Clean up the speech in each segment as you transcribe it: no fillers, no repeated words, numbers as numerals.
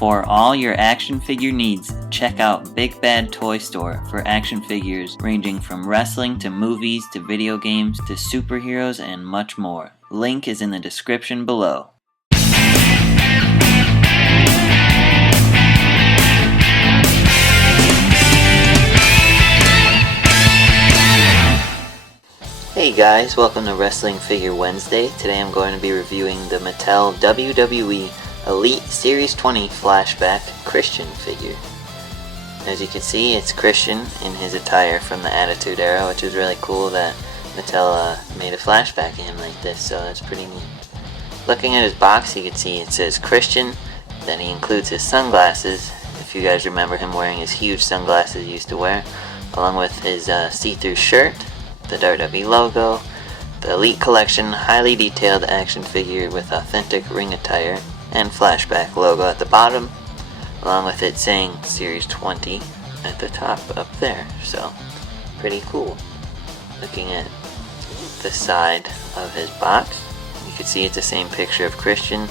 For all your action figure needs, check out Big Bad Toy Store for action figures ranging from wrestling to movies to video games to superheroes and much more. Link is in the description below. Hey guys, welcome to Wrestling Figure Wednesday. Today I'm going to be reviewing the Mattel WWE Elite Series 20 Flashback Christian figure. As you can see, it's Christian in his attire from the Attitude Era, which is really cool that Mattel made a flashback of him like this, so that's pretty neat. Looking at his box, you can see it says Christian, then he includes his sunglasses, if you guys remember him wearing his huge sunglasses he used to wear, along with his see-through shirt, the WWE logo, the Elite Collection highly detailed action figure with authentic ring attire, and flashback logo at the bottom, along with it saying Series 20 at the top up there, so pretty cool. Looking at the side of his box, you can see it's the same picture of Christian,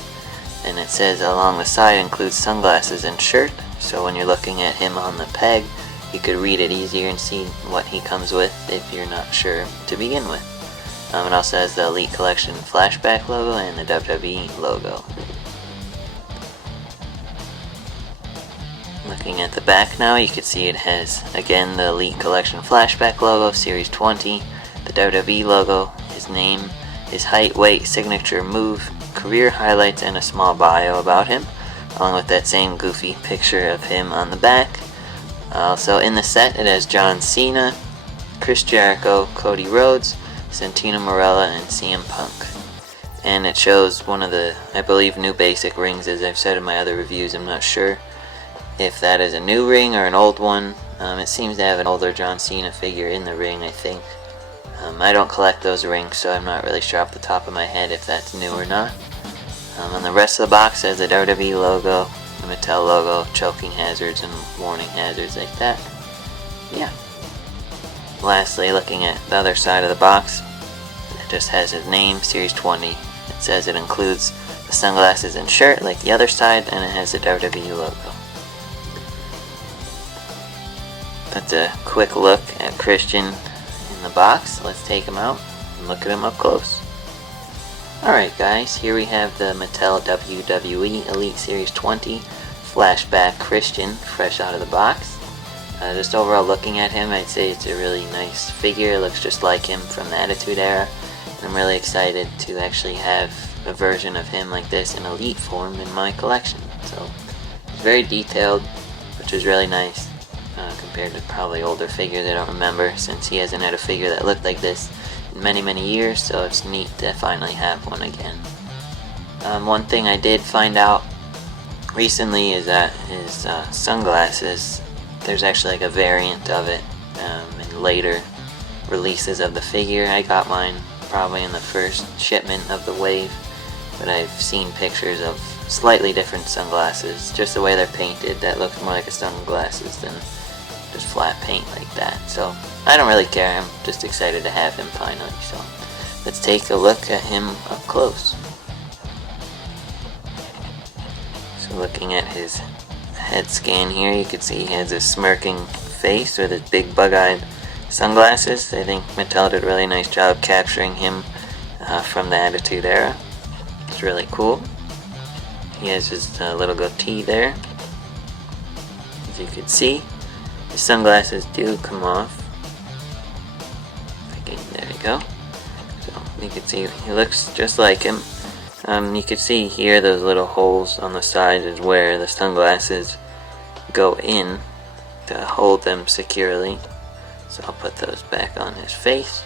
and it says along the side includes sunglasses and shirt, so when you're looking at him on the peg, you could read it easier and see what he comes with if you're not sure to begin with. It also has the Elite Collection flashback logo and the WWE logo. Looking at the back now, you can see it has, again, the Elite Collection flashback logo, Series 20, the WWE logo, his name, his height, weight, signature move, career highlights, and a small bio about him, along with that same goofy picture of him on the back. Also in the set, it has John Cena, Chris Jericho, Cody Rhodes, Santino Marella, and CM Punk. And it shows one of the, I believe, new basic rings, as I've said in my other reviews. I'm not sure if that is a new ring or an old one. It seems to have an older John Cena figure in the ring, I think. I don't collect those rings, so I'm not really sure off the top of my head if that's new or not. On the rest of the box, there's the WWE logo, the Mattel logo, choking hazards and warning hazards like that. Yeah. Lastly, looking at the other side of the box, it just has his name, Series 20. It says it includes the sunglasses and shirt like the other side, and it has the WWE logo. That's a quick look at Christian in the box. Let's take him out and look at him up close. Alright guys, here we have the Mattel WWE Elite Series 20 Flashback Christian, fresh out of the box. Just overall looking at him, I'd say it's a really nice figure. It looks just like him from the Attitude Era. And I'm really excited to actually have a version of him like this in Elite form in my collection. So, it's very detailed, which is really nice. Compared to probably older figures I don't remember, since he hasn't had a figure that looked like this in many years, so it's neat to finally have one again. One thing I did find out recently is that his sunglasses, there's actually like a variant of it in later releases of the figure. I got mine probably in the first shipment of the wave, but I've seen pictures of slightly different sunglasses, just the way they're painted, that looks more like a sunglasses than just flat paint like that. So I don't really care, I'm just excited to have him finally. So let's take a look at him up close. So looking at his head scan here, you can see he has a smirking face with his big bug-eyed sunglasses. I think Mattel did a really nice job capturing him from the Attitude Era. It's really cool. He has his little goatee there. As you can see, his sunglasses do come off. Again, there you go. So you can see he looks just like him. You can see here those little holes on the sides is where the sunglasses go in to hold them securely. So I'll put those back on his face.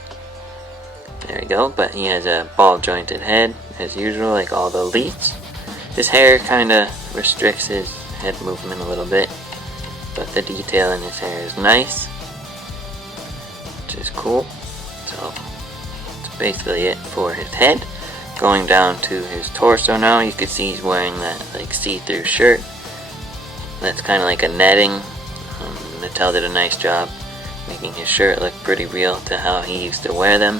There we go. But he has a ball jointed head as usual, like all the elites. His hair kind of restricts his head movement a little bit, but the detail in his hair is nice, which is cool. So that's basically it for his head. Going down to his torso now, you can see he's wearing that like see-through shirt. That's kind of like a netting. Mattel did a nice job making his shirt look pretty real to how he used to wear them.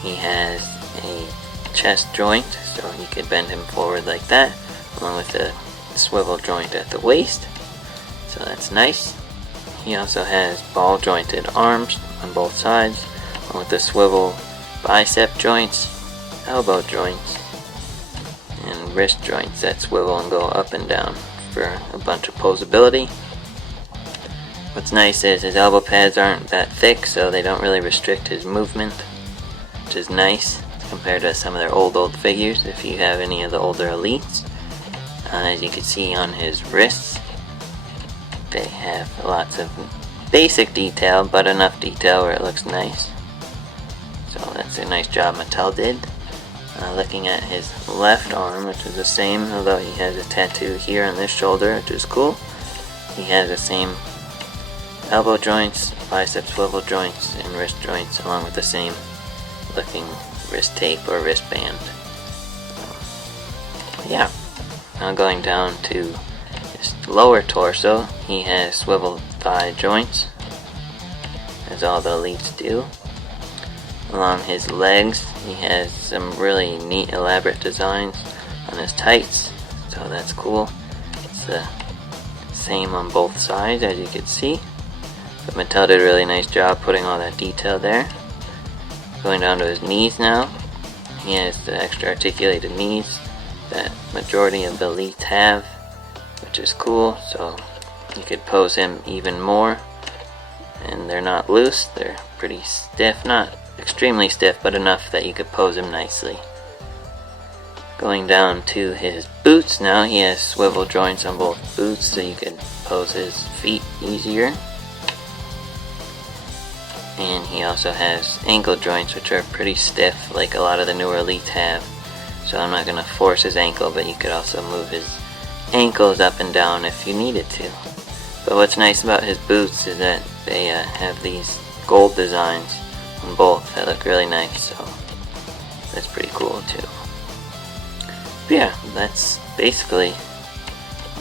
He has a chest joint, so you could bend him forward like that, along with the swivel joint at the waist, so that's nice. He also has ball jointed arms on both sides, along with the swivel bicep joints, elbow joints, and wrist joints that swivel and go up and down for a bunch of posability. What's nice is his elbow pads aren't that thick, so they don't really restrict his movement, which is nice compared to some of their old figures if you have any of the older elites. As you can see on his wrists, they have lots of basic detail, but enough detail where it looks nice. So that's a nice job Mattel did. Looking at his left arm, which is the same, although he has a tattoo here on this shoulder, which is cool. He has the same elbow joints, bicep swivel joints, and wrist joints, along with the same looking wrist tape or wristband. Yeah. Now going down to his lower torso, he has swivel thigh joints, as all the elites do. Along his legs, he has some really neat elaborate designs on his tights, so that's cool. It's the same on both sides, as you can see, but Mattel did a really nice job putting all that detail there. Going down to his knees now, he has the extra articulated knees that majority of the elites have, which is cool, so you could pose him even more. And they're not loose, they're pretty stiff, not extremely stiff, but enough that you could pose him nicely. Going down to his boots now, he has swivel joints on both boots, so you could pose his feet easier. And he also has ankle joints, which are pretty stiff, like a lot of the newer elites have. So I'm not going to force his ankle, but you could also move his ankles up and down if you needed to. But what's nice about his boots is that they have these gold designs on both that look really nice, so that's pretty cool too. But yeah, that's basically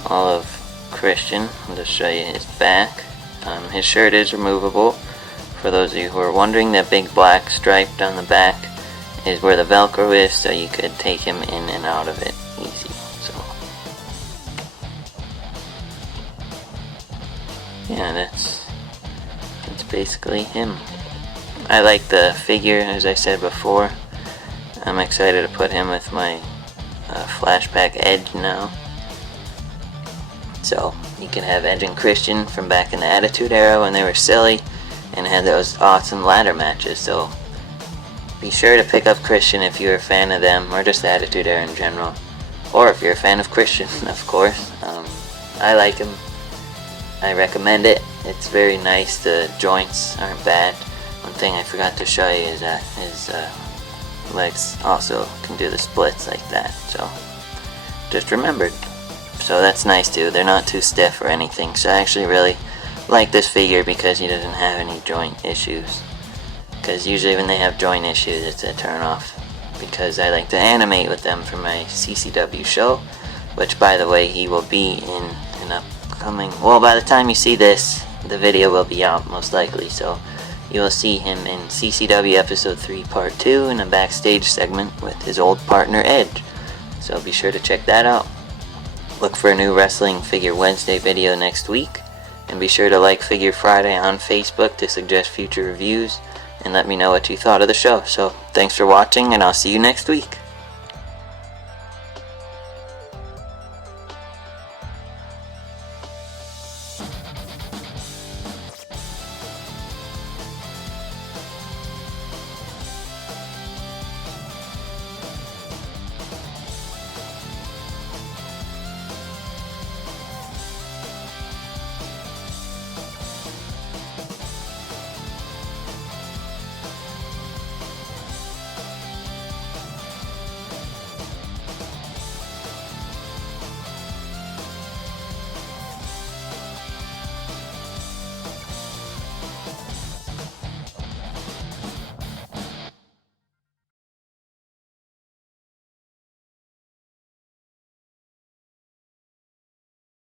all of Christian. I'll just show you his back. His shirt is removable. For those of you who are wondering, that big black stripe down the back is where the Velcro is, so you could take him in and out of it easy. So yeah, that's basically him. I like the figure, as I said before. I'm excited to put him with my flashback Edge now. So you can have Edge and Christian from back in the Attitude Era when they were silly and had those awesome ladder matches. So be sure to pick up Christian if you're a fan of them, or just the Attitude Era in general, or if you're a fan of Christian, of course. I like him. I recommend it. It's very nice. The joints aren't bad. One thing I forgot to show you is that his legs also can do the splits like that, so just remembered. So that's nice too. They're not too stiff or anything, so I actually really like this figure because he doesn't have any joint issues. Because usually when they have joint issues, it's a turn off. Because I like to animate with them for my CCW show, which by the way he will be in an upcoming, well, by the time you see this, the video will be out most likely, so you will see him in CCW Episode 3 Part 2 in a backstage segment with his old partner Edge. So be sure to check that out. Look for a new Wrestling Figure Wednesday video next week. And be sure to like Figure Friday on Facebook to suggest future reviews. And let me know what you thought of the show. So thanks for watching, and I'll see you next week.